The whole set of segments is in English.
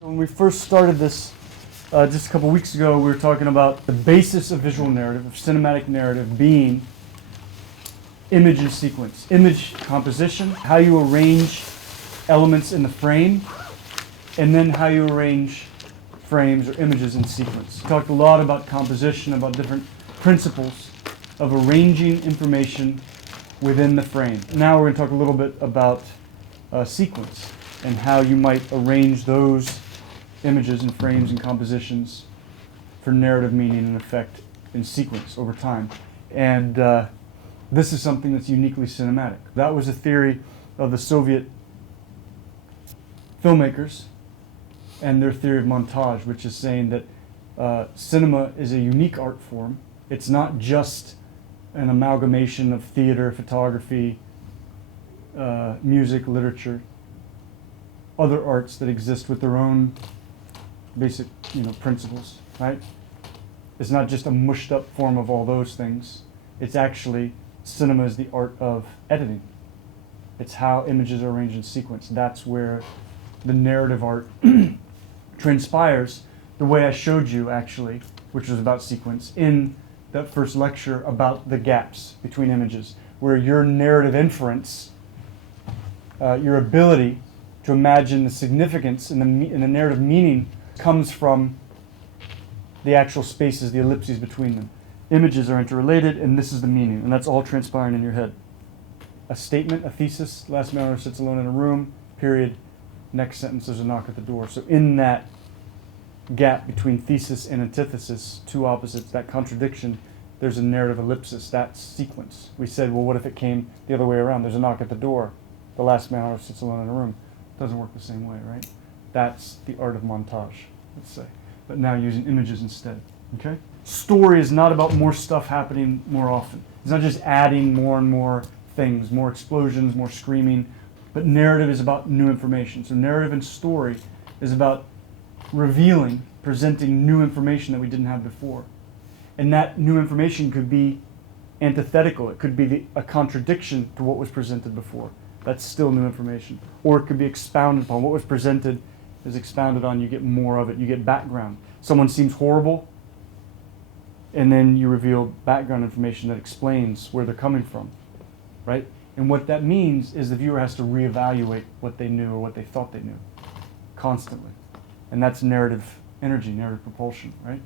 When we first started this just a couple weeks ago, we were talking about the basis of visual narrative, of cinematic narrative being image and sequence. Image composition, how you arrange elements in the frame, and then how you arrange frames or images in sequence. We talked a lot about composition, about different principles of arranging information within the frame. Now we're going to talk a little bit about sequence and how you might arrange those images and frames and compositions for narrative meaning and effect in sequence over time. And this is something that's uniquely cinematic. That was a theory of the Soviet filmmakers and their theory of montage, which is saying that cinema is a unique art form. It's not just an amalgamation of theater, photography, music, literature, other arts that exist with their own basic, principles, right? It's not just a mushed up form of all those things. It's actually, cinema is the art of editing. It's how images are arranged in sequence. That's where the narrative art transpires the way I showed you, actually, which was about sequence, in that first lecture about the gaps between images, where your narrative inference, your ability to imagine the significance in the narrative meaning comes from the actual spaces, the ellipses between them. Images are interrelated, and this is the meaning, and that's all transpiring in your head. A statement, a thesis, last man sits alone in a room, period, next sentence, there's a knock at the door. So in that gap between thesis and antithesis, two opposites, that contradiction, there's a narrative ellipsis, that's sequence. We said, well, what if it came the other way around? There's a knock at the door, the last man sits alone in a room. Doesn't work the same way, right? That's the art of montage, let's say. But now using images instead, okay? Story is not about more stuff happening more often. It's not just adding more and more things, more explosions, more screaming, but narrative is about new information. So narrative and story is about revealing, presenting new information that we didn't have before. And that new information could be antithetical. It could be a contradiction to what was presented before. That's still new information. Or it could be expounded upon. What was presented is expounded on. You get more of it. You get background. Someone seems horrible, and then you reveal background information that explains where they're coming from, right? And what that means is the viewer has to reevaluate what they knew or what they thought they knew constantly. And that's narrative energy, narrative propulsion, right?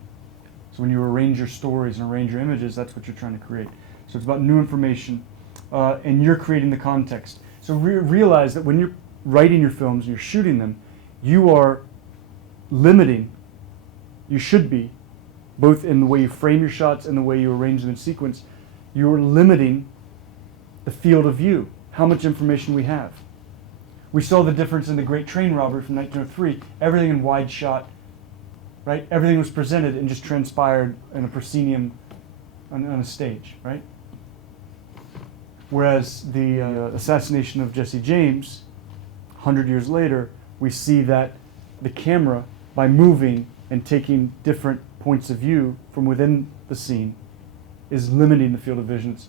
So when you arrange your stories and arrange your images, that's what you're trying to create. So it's about new information, and you're creating the context. So realize that when you're writing your films and you're shooting them, you are limiting, you should be, both in the way you frame your shots and the way you arrange them in sequence, you're limiting the field of view, how much information we have. We saw the difference in The Great Train Robbery from 1903, everything in wide shot, right? Everything was presented and just transpired in a proscenium on a stage, right? Whereas the assassination of Jesse James, 100 years later, we see that the camera, by moving and taking different points of view from within the scene, is limiting the field of vision, it's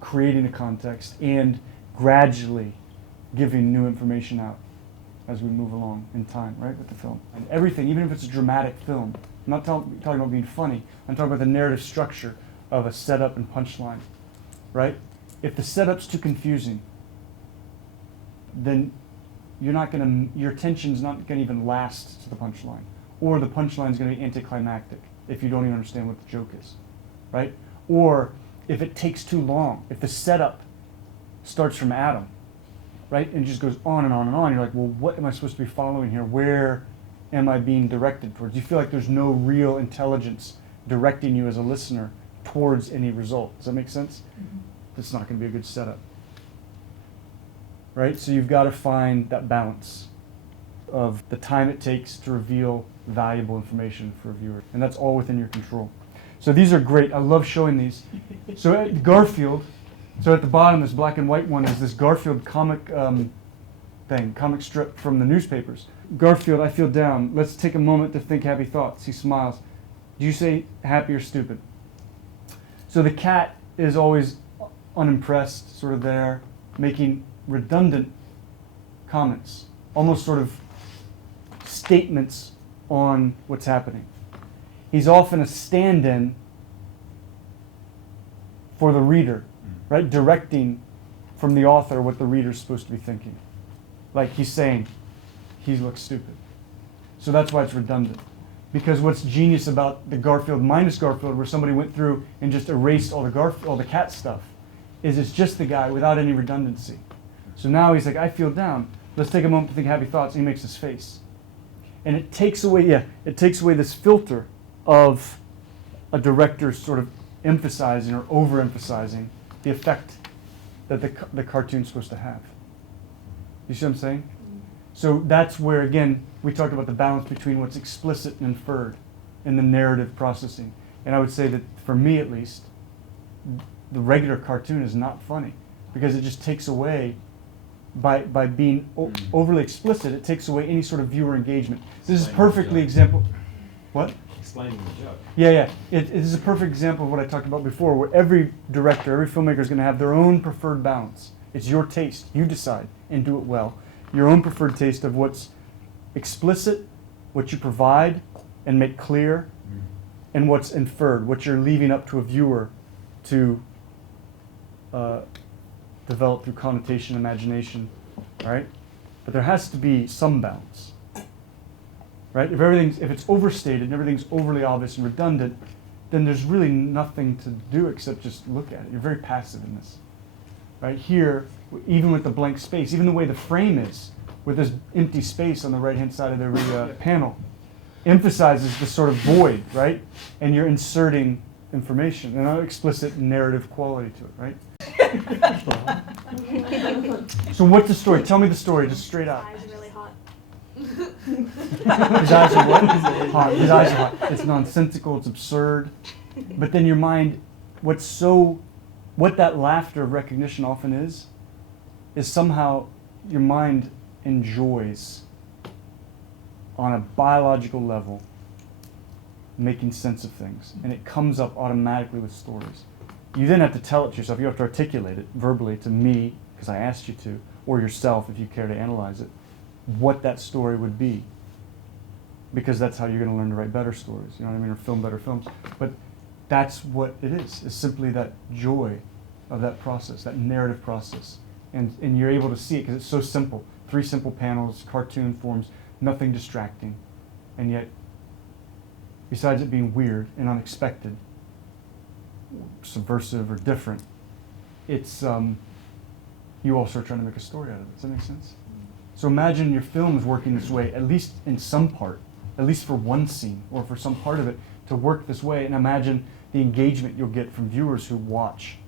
creating a context, and gradually giving new information out as we move along in time, right, with the film. And everything, even if it's a dramatic film, I'm not talking about being funny, I'm talking about the narrative structure of a setup and punchline, right? If the setup's too confusing, then your attention's not going to even last to the punchline. Or the punchline's going to be anticlimactic if you don't even understand what the joke is, right? Or if it takes too long, if the setup starts from Adam, right, and just goes on and on and on, you're like, well, what am I supposed to be following here? Where am I being directed towards? You feel like there's no real intelligence directing you as a listener towards any result. Does that make sense? Mm-hmm. That's not going to be a good setup, right? So you've got to find that balance of the time it takes to reveal valuable information for a viewer, and that's all within your control. So these are great. I love showing these. So at Garfield, so at the bottom, this black and white one is this Garfield comic comic strip from the newspapers. Garfield, I feel down. Let's take a moment to think happy thoughts. He smiles. Do you say happy or stupid? So the cat is always unimpressed, sort of there, making redundant comments, almost sort of statements on what's happening. He's often a stand-in for the reader, right? Directing from the author what the reader's supposed to be thinking. Like he's saying, he looks stupid. So that's why it's redundant. Because what's genius about the Garfield minus Garfield, where somebody went through and just erased all the cat stuff, is it's just the guy without any redundancy. So now he's like, I feel down. Let's take a moment to think happy thoughts. And he makes his face. And it takes away this filter of a director sort of emphasizing or overemphasizing the effect that the cartoon's supposed to have. You see what I'm saying? So that's where, again, we talked about the balance between what's explicit and inferred in the narrative processing. And I would say that, for me at least, the regular cartoon is not funny because it just takes away, by being overly explicit, it takes away any sort of viewer engagement. This is perfectly example. What? Explaining the joke. Yeah. It is a perfect example of what I talked about before, where every director, every filmmaker is going to have their own preferred balance. It's your taste. You decide and do it well. Your own preferred taste of what's explicit, what you provide and make clear, and what's inferred, what you're leaving up to a viewer to develop through connotation, imagination, right? But there has to be some balance, right? If it's overstated and everything's overly obvious and redundant, then there's really nothing to do except just look at it. You're very passive in this, right? Here, even with the blank space, even the way the frame is, with this empty space on the right-hand side of every panel, emphasizes the sort of void, right? And you're inserting information and an explicit narrative quality to it, right? So what's the story? Tell me the story, just straight out. His eyes are really hot. His eyes are what? Hot. His eyes are hot. It's nonsensical, it's absurd. But then your mind, what that laughter of recognition often is somehow your mind enjoys, on a biological level, making sense of things. And it comes up automatically with stories. You then have to tell it to yourself. You have to articulate it verbally to me, because I asked you to, or yourself if you care to analyze it, what that story would be. Because that's how you're going to learn to write better stories, you know what I mean, or film better films. But that's what it is simply that joy of that process, that narrative process. And you're able to see it because it's so simple. 3 simple panels, cartoon forms, nothing distracting. And yet, besides it being weird and unexpected, subversive or different, it's you also are trying to make a story out of it. Does that make sense? So imagine your film is working this way, at least in some part, at least for one scene or for some part of it to work this way, and imagine the engagement you'll get from viewers who watch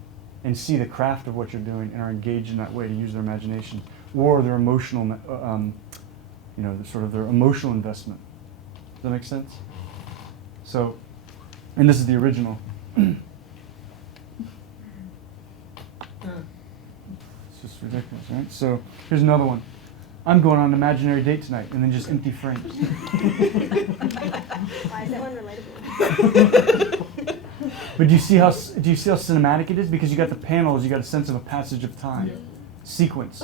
and see the craft of what you're doing and are engaged in that way to use their imagination or their emotional, their emotional investment. Does that make sense? So, and this is the original. It's just ridiculous, right? So here's another one. I'm going on an imaginary date tonight, and then just empty frames. Why is that one relatable? But do you see how cinematic it is? Because you got the panels, you got a sense of a passage of time, sequence.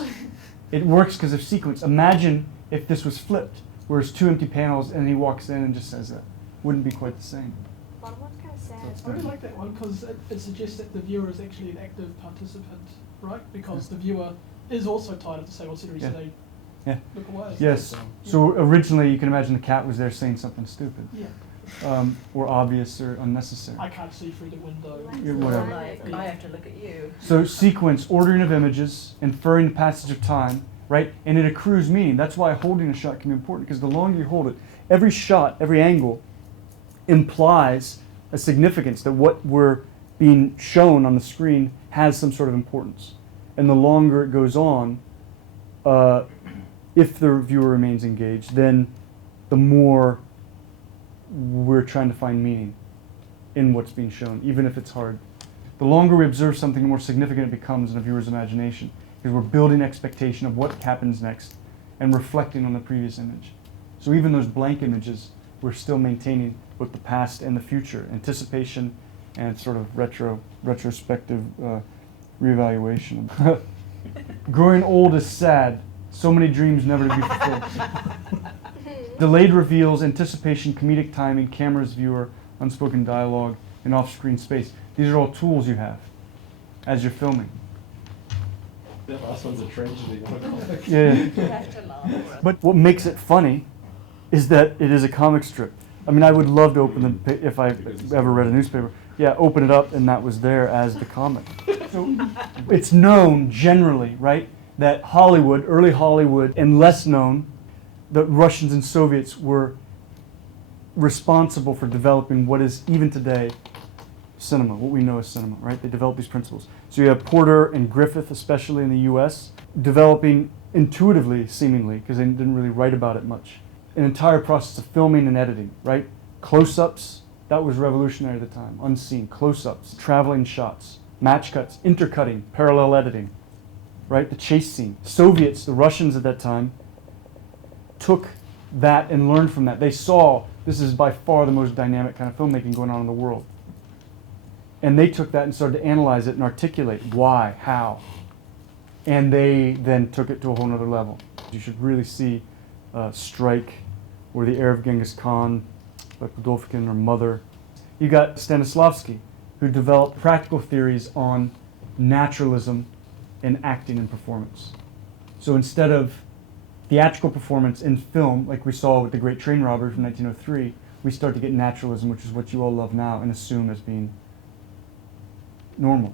It works because of sequence. Imagine if this was flipped, where it's 2 empty panels, and he walks in and just says that. Wouldn't be quite the same. Bottom one's kind of sad. I really like that one because it suggests that the viewer is actually an active participant, right? Because the viewer is also tired to say, well, Cedric said they look away. Yes. So originally, you can imagine the cat was there saying something stupid. Yeah. Or obvious or unnecessary. I can't see through the window. Yeah, whatever. Like, I have to look at you. So sequence, ordering of images, inferring the passage of time, right? And it accrues meaning. That's why holding a shot can be important, because the longer you hold it, every shot, every angle implies a significance that what we're being shown on the screen has some sort of importance. And the longer it goes on, if the viewer remains engaged, then the more we're trying to find meaning in what's being shown, even if it's hard. The longer we observe something, the more significant it becomes in a viewer's imagination, because we're building expectation of what happens next and reflecting on the previous image. So even those blank images, we're still maintaining both the past and the future, anticipation and sort of retrospective reevaluation. Growing old is sad. So many dreams never to be fulfilled. Delayed reveals, anticipation, comedic timing, cameras, viewer, unspoken dialogue, and off-screen space. These are all tools you have as you're filming. That last one's a tragedy. Yeah. You have to laugh. But what makes it funny is that it is a comic strip. I mean, I would love to open the, if I ever read a newspaper, yeah, open it up and that was there as the comic. So it's known generally, right, that Hollywood, early Hollywood, and less known, the Russians and Soviets were responsible for developing what is, even today, cinema, what we know as cinema, right? They developed these principles. So you have Porter and Griffith, especially in the US, developing intuitively, seemingly, because they didn't really write about it much, an entire process of filming and editing, right? Close-ups, that was revolutionary at the time, unseen. Close-ups, traveling shots, match cuts, intercutting, parallel editing, right? The chase scene. Soviets, the Russians at that time, took that and learned from that. They saw this is by far the most dynamic kind of filmmaking going on in the world. And they took that and started to analyze it and articulate why, how. And they then took it to a whole nother level. You should really see Strike or The Heir of Genghis Khan by Podolfkin or Mother. You got Stanislavski, who developed practical theories on naturalism in acting and performance. So instead of theatrical performance in film, like we saw with The Great Train Robbery from 1903, we start to get naturalism, which is what you all love now and assume as being normal,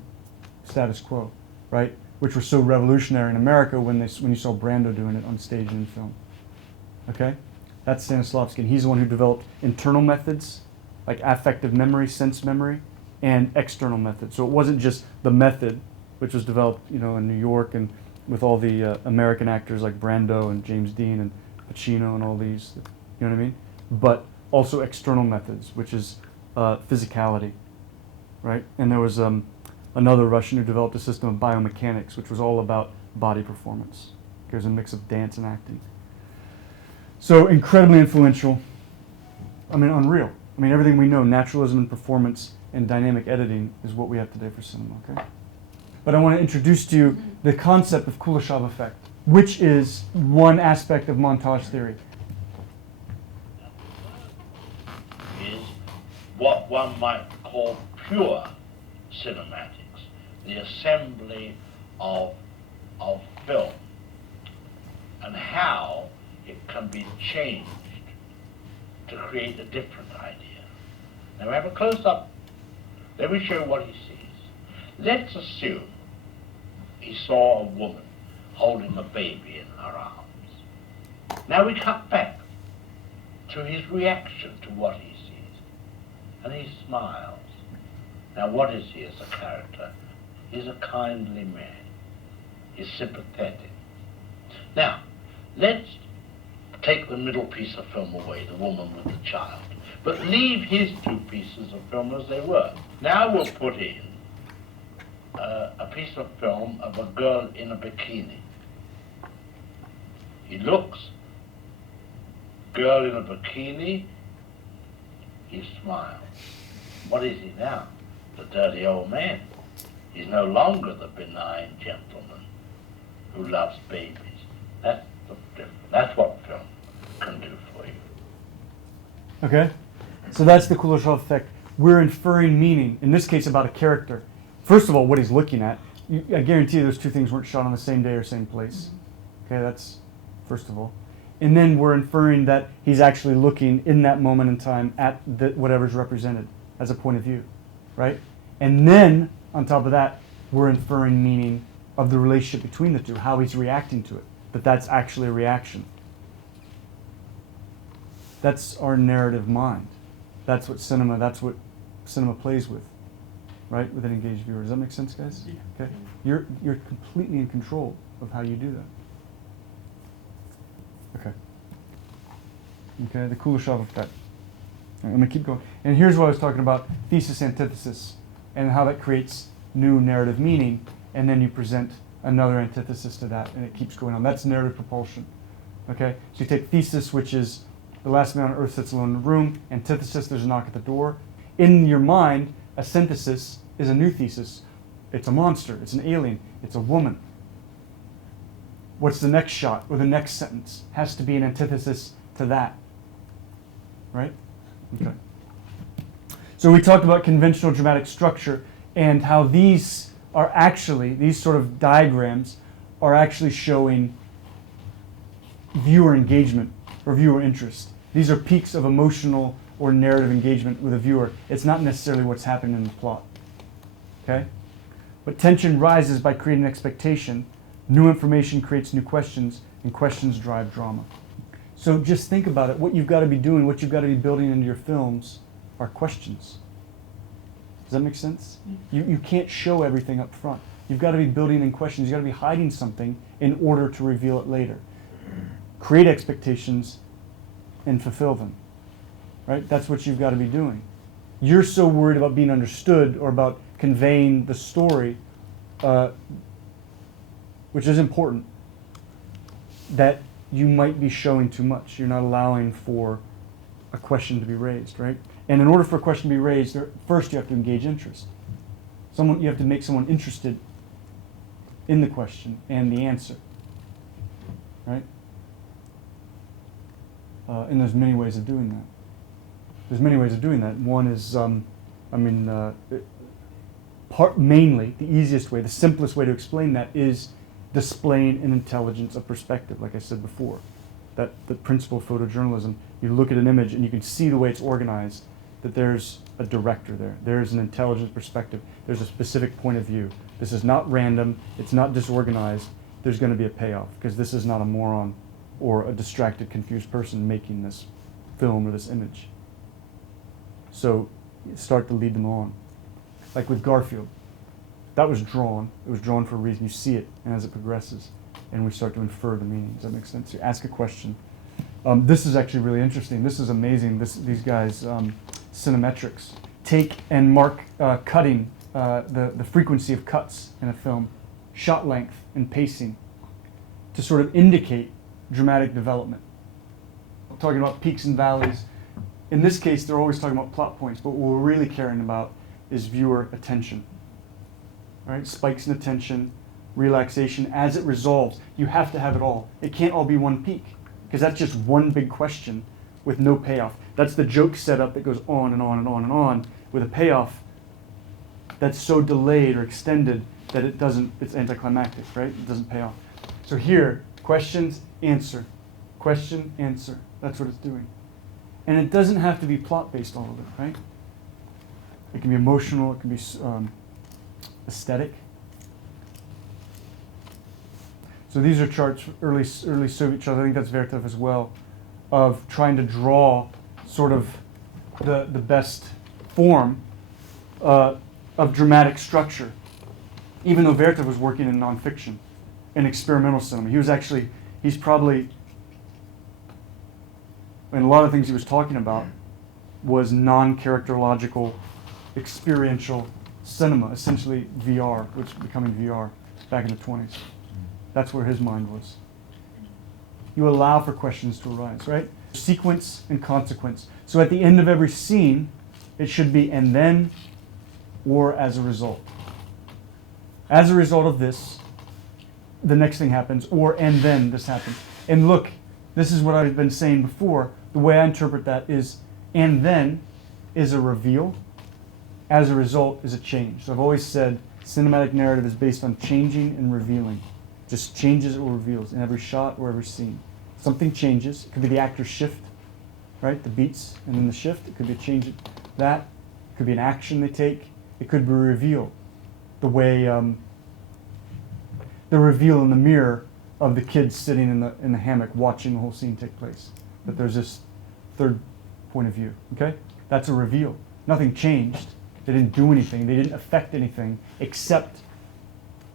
status quo, right? Which was so revolutionary in America when you saw Brando doing it on stage and in film. Okay? That's Stanislavski. And he's the one who developed internal methods, like affective memory, sense memory, and external methods. So it wasn't just the method, which was developed, you know, in New York and with all the American actors like Brando and James Dean and Pacino and all these, you know what I mean? But also external methods, which is physicality, right? And there was another Russian who developed a system of biomechanics, which was all about body performance. It was a mix of dance and acting. So incredibly influential. I mean, unreal. I mean, everything we know, naturalism and performance and dynamic editing is what we have today for cinema, okay? But I want to introduce to you the concept of kulashov effect, which is one aspect of montage theory. Is what one might call pure cinematics, the assembly of film, and how it can be changed to create a different idea. Now we have a close-up. Let me show you what he sees. Let's assume he saw a woman holding a baby in her arms. Now we cut back to his reaction to what he sees, and he smiles. Now what is he as a character? He's a kindly man. He's sympathetic. Now, let's take the middle piece of film away, the woman with the child, but leave his two pieces of film as they were. Now we'll put in a piece of film of a girl in a bikini. He looks, girl in a bikini, he smiles. What is he now? The dirty old man. He's no longer the benign gentleman who loves babies. That's the difference. That's what film can do for you. Okay? So that's the Kuleshov effect. We're inferring meaning, in this case about a character. First of all, what he's looking at. I guarantee you those two things weren't shot on the same day or same place. Okay, that's first of all. And then we're inferring that he's actually looking in that moment in time at whatever's represented as a point of view, right? And then, on top of that, we're inferring meaning of the relationship between the two, how he's reacting to it, that that's actually a reaction. That's our narrative mind. That's what cinema plays with, right? With an engaged viewer. Does that make sense, guys? Yeah. Okay. You're completely in control of how you do that. Okay. Okay, the Kuleshov effect. I'm going to keep going. And here's what I was talking about, thesis, antithesis, and how that creates new narrative meaning, and then you present another antithesis to that, and it keeps going on. That's narrative propulsion. Okay? So you take thesis, which is the last man on earth sits alone in the room. Antithesis, there's a knock at the door. In your mind, a synthesis is a new thesis. It's a monster. It's an alien. It's a woman. What's the next shot or the next sentence? Has to be an antithesis to that. right? Okay. So we talked about conventional dramatic structure and how these are actually, these sort of diagrams are actually showing viewer engagement or viewer interest. These are peaks of emotional or narrative engagement with a viewer. It's not necessarily what's happening in the plot. Okay? But tension rises by creating expectation. New information creates new questions, and questions drive drama. So just think about it. What you've got to be doing, what you've got to be building into your films are questions. Does that make sense? You can't show everything up front. You've got to be building in questions. You've got to be hiding something in order to reveal it later. Create expectations and fulfill them. Right? That's what you've got to be doing. You're so worried about being understood or about conveying the story, which is important, that you might be showing too much. You're not allowing for a question to be raised, right? And in order for a question to be raised, first you have to engage interest. You have to make someone interested in the question and the answer, right? And there's many ways of doing that. There's many ways of doing that. One is, mainly, the easiest way, the simplest way to explain that is displaying an intelligence of perspective, like I said before. That the principle of photojournalism, you look at an image and you can see the way it's organized, that there's a director there. There's an intelligent perspective. There's a specific point of view. This is not random. It's not disorganized. There's going to be a payoff because this is not a moron or a distracted, confused person making this film or this image. So start to lead them on. Like with Garfield. That was drawn. It was drawn for a reason. You see it, and as it progresses, and we start to infer the meaning. Does that make sense? You ask a question. This is actually really interesting. This is amazing. These guys, cinemetrics, take and mark cutting, the frequency of cuts in a film, shot length and pacing, to sort of indicate dramatic development. I'm talking about peaks and valleys. In this case, they're always talking about plot points, but what we're really caring about is viewer attention. Right? Spikes in attention, relaxation as it resolves. You have to have it all. It can't all be one peak, because that's just one big question with no payoff. That's the joke setup that goes on and on and on and on with a payoff that's so delayed or extended that it's anticlimactic, right? It doesn't pay off. So here, questions, answer. Question, answer. That's what it's doing. And it doesn't have to be plot-based, all of it, right? It can be emotional, it can be aesthetic. So these are charts, early Soviet charts, I think that's Vertov as well, of trying to draw sort of the best form of dramatic structure. Even though Vertov was working in nonfiction, in experimental cinema. He's probably, and a lot of things he was talking about was non-characterological, experiential cinema, essentially VR, which was becoming VR back in the 20s. That's where his mind was. You allow for questions to arise, right? Sequence and consequence. So at the end of every scene, it should be and then or as a result. As a result of this, the next thing happens, or and then this happens. And look, this is what I've been saying before. The way I interpret that is and then is a reveal. As a result is a change. So I've always said cinematic narrative is based on changing and revealing. Just changes or reveals in every shot or every scene. Something changes. It could be the actor's shift, right? The beats and then the shift. It could be a change of that. It could be an action they take. It could be a reveal. The way the reveal in the mirror of the kid sitting in the hammock watching the whole scene take place. That there's this third point of view. Okay? That's a reveal. Nothing changed. They didn't do anything. They didn't affect anything except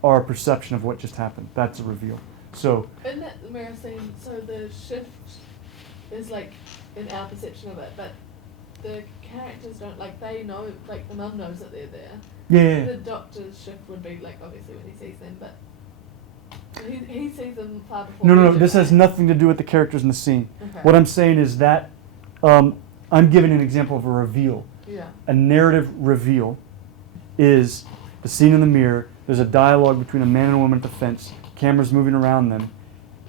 our perception of what just happened. That's a reveal. So in that mirror scene, so the shift is like in our perception of it, but the characters don't, like, they know, like the mum knows that they're there. yeah. The doctor's shift would be like obviously when he sees them, but he sees them far before. No. we do, This has right? nothing to do with the characters in the scene. Okay. What I'm saying is that I'm giving an example of a reveal. Yeah. A narrative reveal is the scene in the mirror. There's a dialogue between a man and a woman at the fence. Camera's moving around them,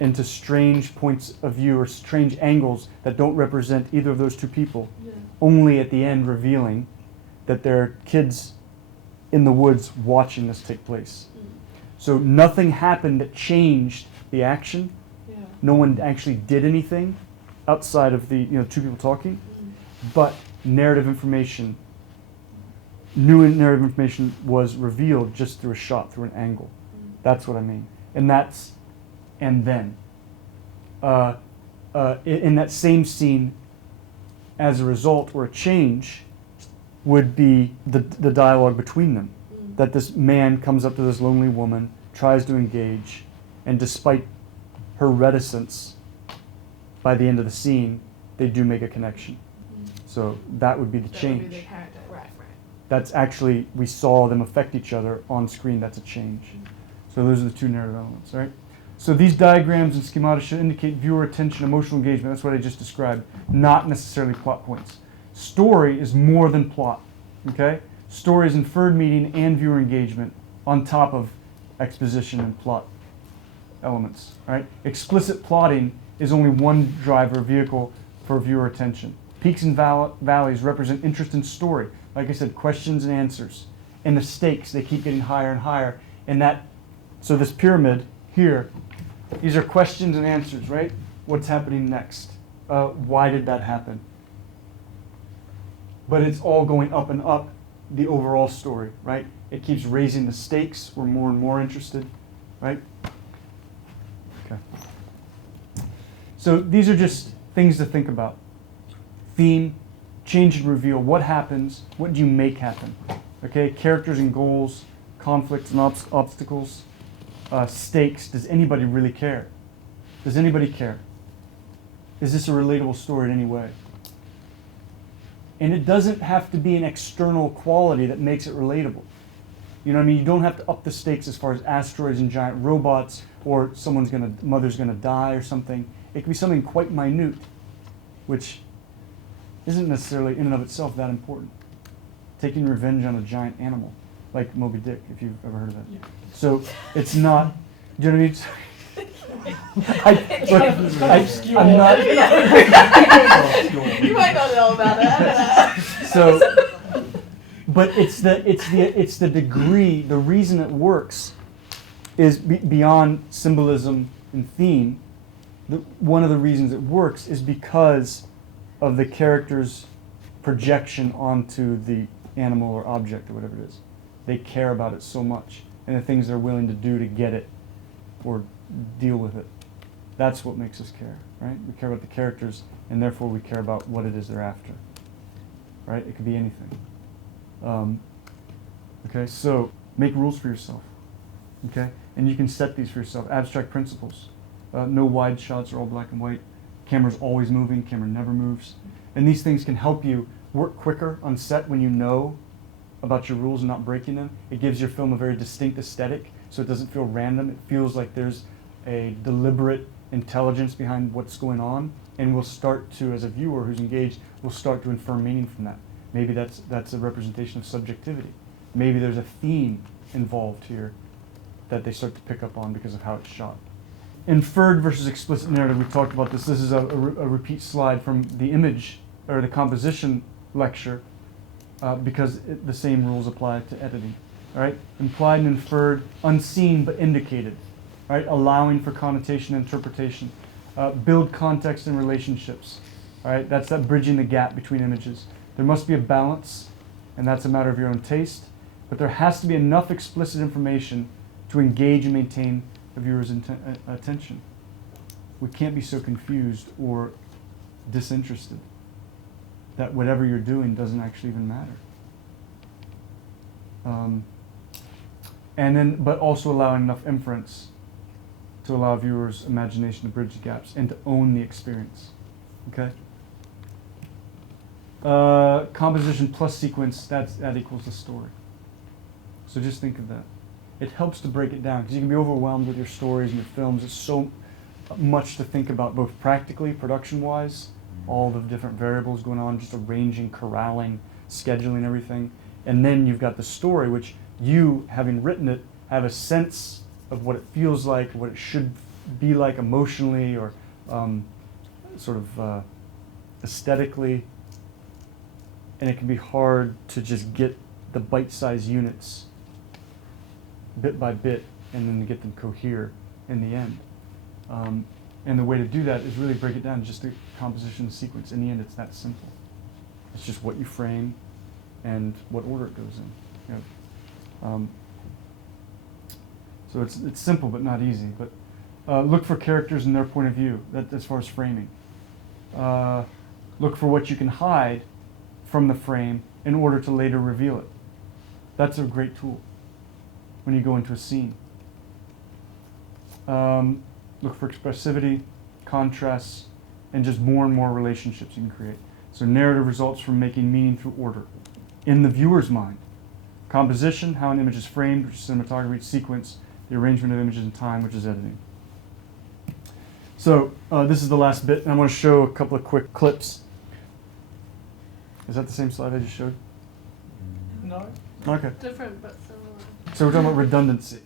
into strange points of view or strange angles that don't represent either of those two people, Yeah. only at the end revealing that there are kids in the woods watching this take place. Mm. So nothing happened that changed the action. Yeah. No one actually did anything outside of the two people talking, Mm. but narrative information, new narrative information was revealed just through a shot, through an angle. Mm. That's what I mean. And that's, and then. In that same scene, as a result or a change, would be the dialogue between them. Mm. That this man comes up to this lonely woman, tries to engage, and despite her reticence, by the end of the scene, they do make a connection. Mm. So that would be the That change. would be the character, right? That's actually, we saw them affect each other on screen. That's a change. So those are the two narrative elements, right? So these diagrams and schemata should indicate viewer attention, emotional engagement. That's what I just described, not necessarily plot points. Story is more than plot, okay? Story is inferred meaning and viewer engagement on top of exposition and plot elements, right? Explicit plotting is only one driver vehicle for viewer attention. Peaks and valleys represent interest in story. Like I said, questions and answers. And the stakes, they keep getting higher and higher. And that, so this pyramid here, these are questions and answers, right? What's happening next? Why did that happen? But it's all going up and up the overall story, right? It keeps raising the stakes. We're more and more interested, right? Okay. So these are just things to think about. Theme, change and reveal. What happens? What do you make happen? Okay, characters and goals, conflicts and obstacles, stakes. Does anybody really care? Does anybody care? Is this a relatable story in any way? And it doesn't have to be an external quality that makes it relatable. You know what I mean? You don't have to up the stakes as far as asteroids and giant robots, or mother's gonna die or something. It can be something quite minute, which isn't necessarily in and of itself that important. Taking revenge on a giant animal, like Moby Dick, if you've ever heard of that. Yeah. So it's not, do you know what I mean? I'm not. You might not know about it. I don't know. So, but it's the degree. The reason it works is beyond symbolism and theme. One of the reasons it works is because of the character's projection onto the animal or object or whatever it is. They care about it so much, and the things they're willing to do to get it or deal with it. That's what makes us care, right? We care about the characters, and therefore we care about what it is they're after, right? It could be anything. Okay, so make rules for yourself, okay? And you can set these for yourself. Abstract principles. No wide shots are all black and white. Camera's always moving, camera never moves. And these things can help you work quicker on set when you know about your rules and not breaking them. It gives your film a very distinct aesthetic, so it doesn't feel random. It feels like there's a deliberate intelligence behind what's going on, and we'll start to, as a viewer who's engaged, we'll start to infer meaning from that. Maybe that's a representation of subjectivity. Maybe there's a theme involved here that they start to pick up on because of how it's shot. Inferred versus explicit narrative, we talked about this. This is a repeat slide from the image or the composition lecture because the same rules apply to editing. All right? Implied and inferred, unseen but indicated. All right? Allowing for connotation and interpretation. Build context and relationships. All right? That's that bridging the gap between images. There must be a balance, and that's a matter of your own taste, but there has to be enough explicit information to engage and maintain the viewer's attention. We can't be so confused or disinterested that whatever you're doing doesn't actually even matter. But also allowing enough inference to allow viewers' imagination to bridge the gaps and to own the experience. Okay? Composition plus sequence, that equals the story. So just think of that. It helps to break it down because you can be overwhelmed with your stories and your films. It's so much to think about, both practically, production-wise, all the different variables going on, just arranging, corralling, scheduling everything. And then you've got the story, which you, having written it, have a sense of what it feels like, what it should be like emotionally or sort of aesthetically, and it can be hard to just get the bite-sized units bit by bit and then to get them cohere in the end. And the way to do that is really break it down to just the composition sequence. In the end, it's that simple. It's just what you frame and what order it goes in. You know. So it's simple but not easy. But look for characters and their point of view, that, as far as framing. Look for what you can hide from the frame in order to later reveal it. That's a great tool when you go into a scene. Look for expressivity, contrasts, and just more and more relationships you can create. So narrative results from making meaning through order. In the viewer's mind. Composition, how an image is framed, which is cinematography, sequence, the arrangement of images in time, which is editing. So this is the last bit, and I want to show a couple of quick clips. Is that the same slide I just showed? No? Okay. Different but similar. So we're talking about redundancy.